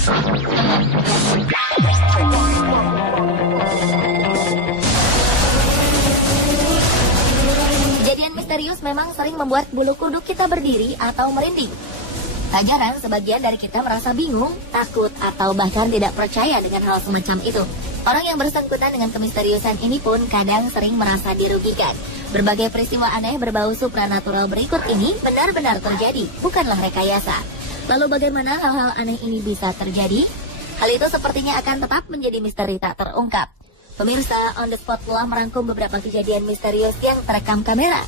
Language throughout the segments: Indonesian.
Kejadian misterius memang sering membuat bulu kuduk kita berdiri atau merinding. Tak jarang sebagian dari kita merasa bingung, takut, atau bahkan tidak percaya dengan hal semacam itu. Orang yang bersangkutan dengan kemisteriusan ini pun kadang sering merasa dirugikan. Berbagai peristiwa aneh berbau supranatural berikut ini benar-benar terjadi, bukanlah rekayasa. Lalu bagaimana hal-hal aneh ini bisa terjadi? Hal itu sepertinya akan tetap menjadi misteri tak terungkap. Pemirsa, On The Spot telah merangkum beberapa kejadian misterius yang terekam kamera.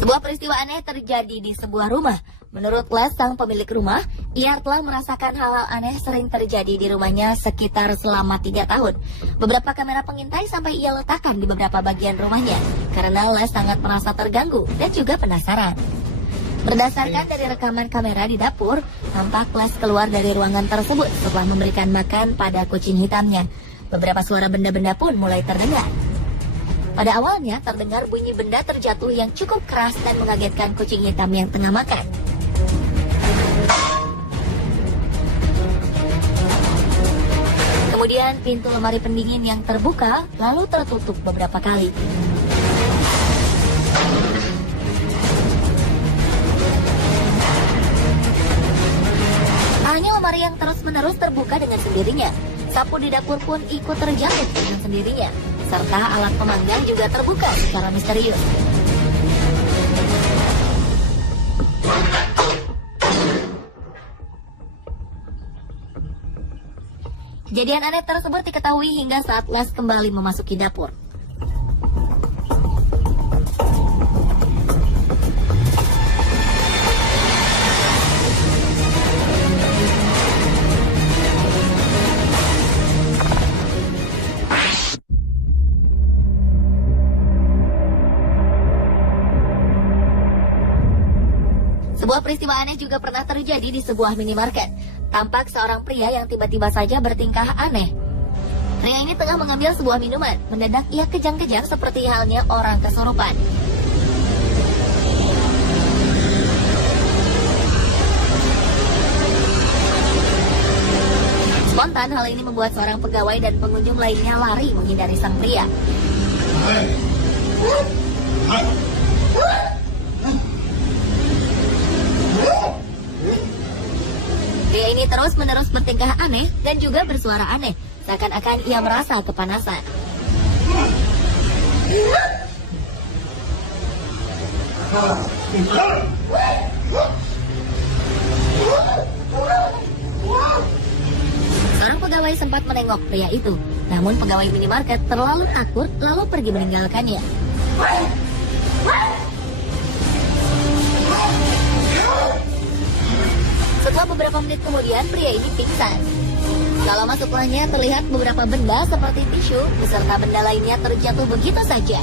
Sebuah peristiwa aneh terjadi di sebuah rumah. Menurut Les, sang pemilik rumah, ia telah merasakan hal-hal aneh sering terjadi di rumahnya sekitar selama 3 tahun. Beberapa kamera pengintai sampai ia letakkan di beberapa bagian rumahnya, karena Les sangat merasa terganggu dan juga penasaran. Berdasarkan dari rekaman kamera di dapur, tampak Les keluar dari ruangan tersebut setelah memberikan makan pada kucing hitamnya. Beberapa suara benda-benda pun mulai terdengar. Pada awalnya terdengar bunyi benda terjatuh yang cukup keras dan mengagetkan kucing hitam yang tengah makan. Kemudian pintu lemari pendingin yang terbuka lalu tertutup beberapa kali. Hanya lemari yang terus-menerus terbuka dengan sendirinya. Sapu di dapur pun ikut terjatuh dengan sendirinya. Serta alat pemanggang juga terbuka secara misterius. Kejadian aneh tersebut diketahui hingga saat Les kembali memasuki dapur. Sebuah peristiwa aneh juga pernah terjadi di sebuah minimarket. Tampak seorang pria yang tiba-tiba saja bertingkah aneh. Pria ini tengah mengambil sebuah minuman. Mendadak ia kejang-kejang seperti halnya orang kesurupan. Spontan hal ini membuat seorang pegawai dan pengunjung lainnya lari menghindari sang pria. Pria ini terus-menerus bertingkah aneh dan juga bersuara aneh, seakan-akan ia merasa kepanasan. Seorang pegawai sempat menengok pria itu, namun pegawai minimarket terlalu takut lalu pergi meninggalkannya. Setelah beberapa menit kemudian, pria ini pingsan. Kalau masuk rumahnya terlihat beberapa benda seperti tisu beserta benda lainnya terjatuh begitu saja.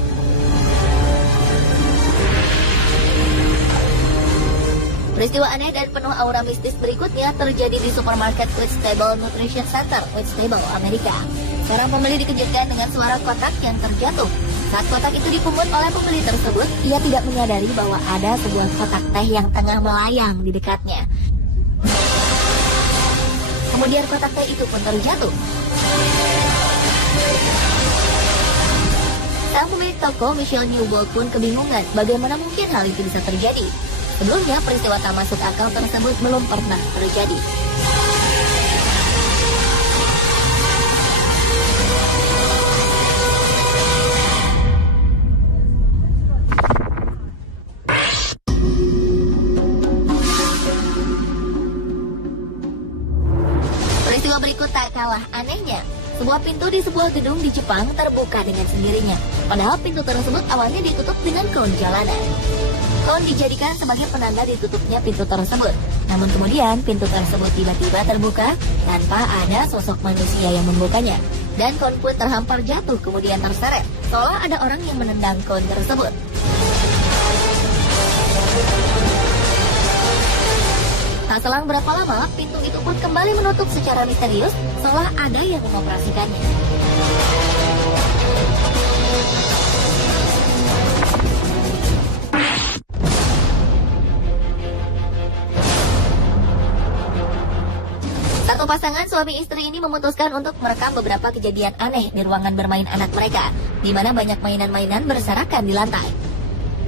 Peristiwa aneh dan penuh aura mistis berikutnya terjadi di supermarket Whitstable Nutrition Center, Whitstable, Amerika. Seorang pembeli dikejutkan dengan suara kotak yang terjatuh. Saat kotak itu dipungut oleh pembeli tersebut, ia tidak menyadari bahwa ada sebuah kotak teh yang tengah melayang di dekatnya. Kemudian kotak teh itu pun terjatuh. Sang pemilik toko, Michelle Newbold, pun kebingungan bagaimana mungkin hal itu bisa terjadi. Sebelumnya, peristiwa tak masuk akal tersebut belum pernah terjadi. Peristiwa berikut tak kalah anehnya. Sebuah pintu di sebuah gedung di Jepang terbuka dengan sendirinya. Padahal pintu tersebut awalnya ditutup dengan kon jalanan. Kon dijadikan sebagai penanda ditutupnya pintu tersebut. Namun kemudian pintu tersebut tiba-tiba terbuka tanpa ada sosok manusia yang membukanya. Dan kon pun terhampar jatuh kemudian terseret. Seolah ada orang yang menendang kon tersebut. Tak selang berapa lama, pintu itu pun kembali menutup secara misterius, seolah ada yang mengoperasikannya. Satu pasangan suami istri ini memutuskan untuk merekam beberapa kejadian aneh di ruangan bermain anak mereka, di mana banyak mainan-mainan berserakan di lantai.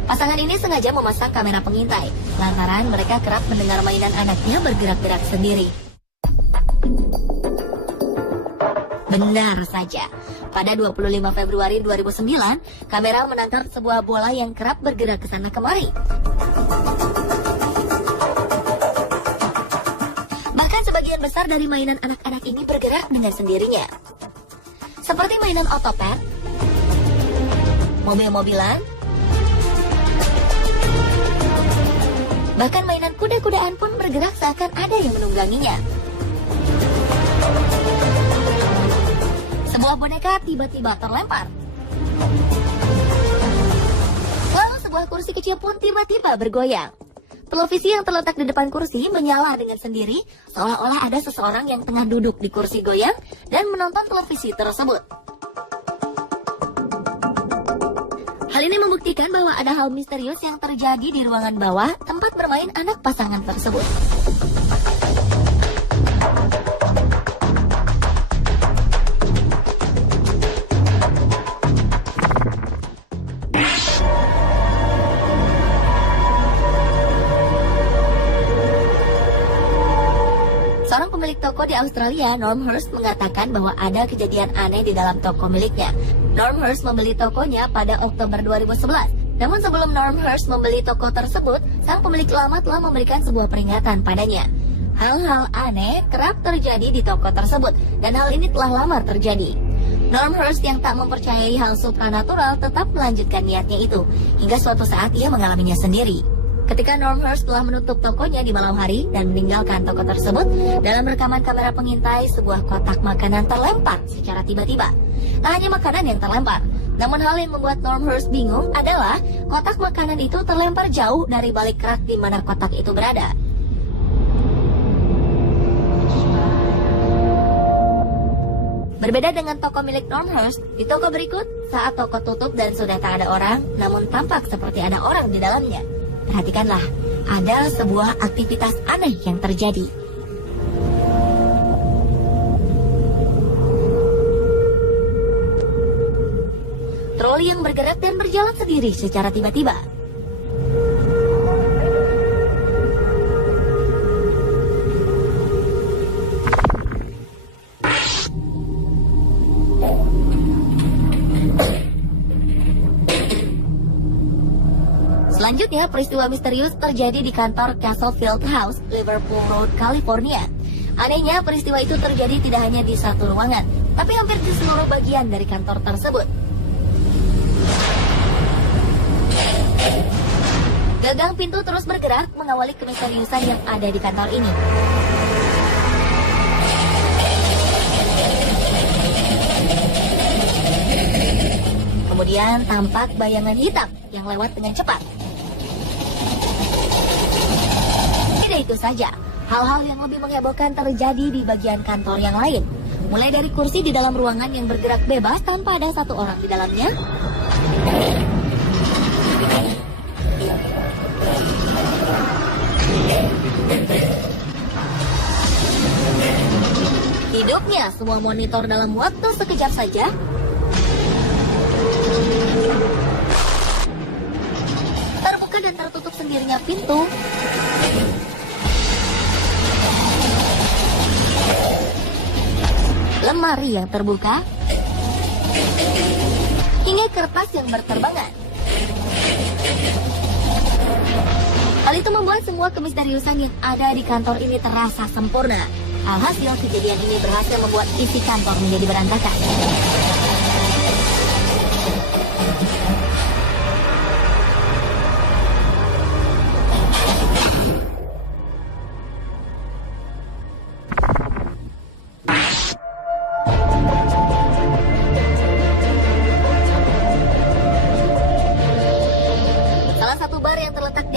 Pasangan ini sengaja memasang kamera pengintai, lantaran mereka kerap mendengar mainan anaknya bergerak-gerak sendiri. Benar saja, pada 25 Februari 2009, kamera menangkap sebuah bola yang kerap bergerak ke sana kemari. Bahkan sebagian besar dari mainan anak-anak ini bergerak dengan sendirinya. Seperti mainan otopet, mobil-mobilan, bahkan mainan kuda-kudaan pun bergerak seakan ada yang menungganginya. Sebuah boneka tiba-tiba terlempar. Lalu sebuah kursi kecil pun tiba-tiba bergoyang. Televisi yang terletak di depan kursi menyala dengan sendiri, seolah-olah ada seseorang yang tengah duduk di kursi goyang dan menonton televisi tersebut. Hal ini membuktikan bahwa ada hal misterius yang terjadi di ruangan bawah tempat bermain anak pasangan tersebut. Seorang pemilik toko di Australia, Norm Hurst, mengatakan bahwa ada kejadian aneh di dalam toko miliknya. Norm Hurst membeli tokonya pada Oktober 2011. Namun sebelum Norm Hurst membeli toko tersebut, sang pemilik lama telah memberikan sebuah peringatan padanya. Hal-hal aneh kerap terjadi di toko tersebut, dan hal ini telah lama terjadi. Norm Hurst yang tak mempercayai hal supranatural tetap melanjutkan niatnya itu, hingga suatu saat ia mengalaminya sendiri. Ketika Norm Hurst telah menutup tokonya di malam hari dan meninggalkan toko tersebut, dalam rekaman kamera pengintai, sebuah kotak makanan terlempar secara tiba-tiba. Tak hanya makanan yang terlempar, namun hal yang membuat Norm Hurst bingung adalah kotak makanan itu terlempar jauh dari balik rak di mana kotak itu berada. Berbeda dengan toko milik Norm Hurst, di toko berikut, saat toko tutup dan sudah tak ada orang, namun tampak seperti ada orang di dalamnya. Perhatikanlah, ada sebuah aktivitas aneh yang terjadi. Troli yang bergerak dan berjalan sendiri secara tiba-tiba. Selanjutnya, peristiwa misterius terjadi di kantor Castle Field House, Liverpool Road, California. Anehnya, peristiwa itu terjadi tidak hanya di satu ruangan, tapi hampir di seluruh bagian dari kantor tersebut. Gagang pintu terus bergerak mengawali kemisteriusan yang ada di kantor ini. Kemudian tampak bayangan hitam yang lewat dengan cepat. Tidak itu saja, hal-hal yang lebih menghebohkan terjadi di bagian kantor yang lain. Mulai dari kursi di dalam ruangan yang bergerak bebas tanpa ada satu orang di dalamnya, hidupnya semua monitor dalam waktu sekejap saja, terbuka dan tertutup sendirinya pintu, lemari yang terbuka, hingga kertas yang berterbangan. Hal itu membuat semua kemisteriusan yang ada di kantor ini terasa sempurna. Alhasil, kejadian ini berhasil membuat isi kantor menjadi berantakan.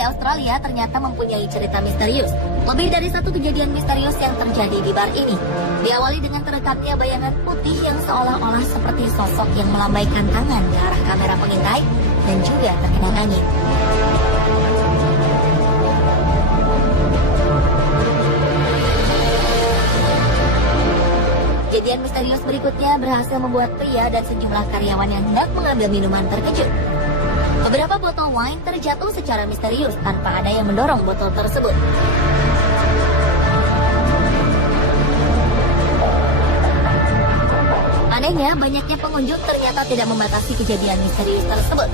Australia ternyata mempunyai cerita misterius. Lebih dari satu kejadian misterius yang terjadi di bar ini. Diawali dengan terekamnya bayangan putih yang seolah-olah seperti seperti sosok yang melambaikan tangan ke arah kamera pengintai dan juga terkena angin. Kejadian misterius berikutnya berhasil membuat pria dan sejumlah karyawan yang hendak mengambil minuman terkejut. Beberapa botol wine terjatuh secara misterius tanpa ada yang mendorong botol tersebut. Anehnya, banyaknya pengunjung ternyata tidak membatasi kejadian misterius tersebut.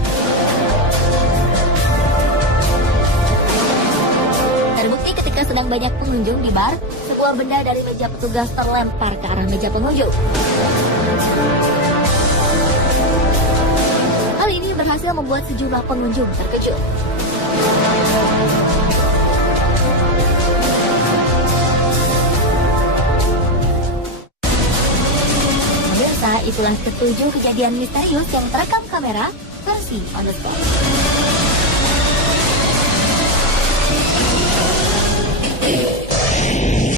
Terbukti ketika sedang banyak pengunjung di bar, sebuah benda dari meja petugas terlempar ke arah meja pengunjung. Hal ini berhasil membuat sejumlah pengunjung terkejut. Pemirsa, itulah ketujuh kejadian misterius yang terekam kamera versi On The Spot.